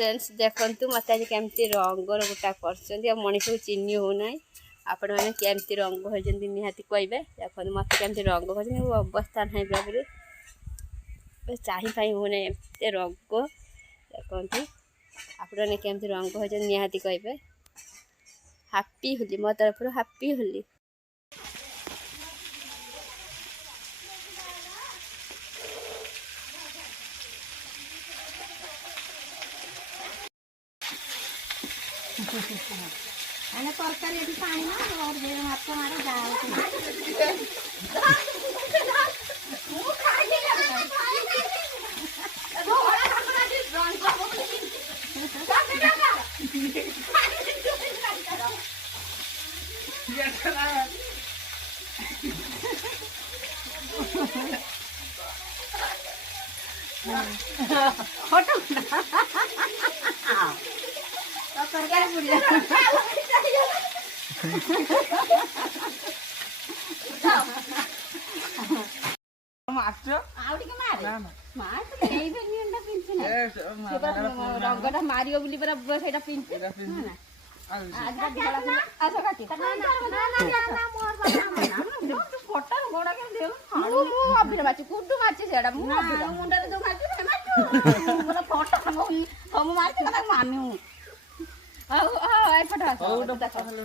Friends देखु मत आज केमती रंगर गोटा कर मनीष को चिन्ह होना आपण मैंने केमती रंग होती निहाती कहे देखो मत केमती रंग कर अवस्था ना पूरा चाही होना एमती रंग देखु आपण मैंने केमती रंग होती निहाती कहे हैप्पी होली मो तरफ हैप्पी होली। अने तरकारी एठी पानी ना और दे हाथ मारे जाओ मु खाई ले दो बड़ा खाना जी ड्रॉइंग को का बेटा ये चला फोटो तरकारी पुड़िया रंगटा मारियो बोली परा सेटा पिंच आज का ढोला आसा काटी ना फोटो गोडा के दे मु अभिर माची कुडू माची सेडा मु अभिर मुंडा दे माची मला फोटो हम मारते का मानू आ आ आई फोटो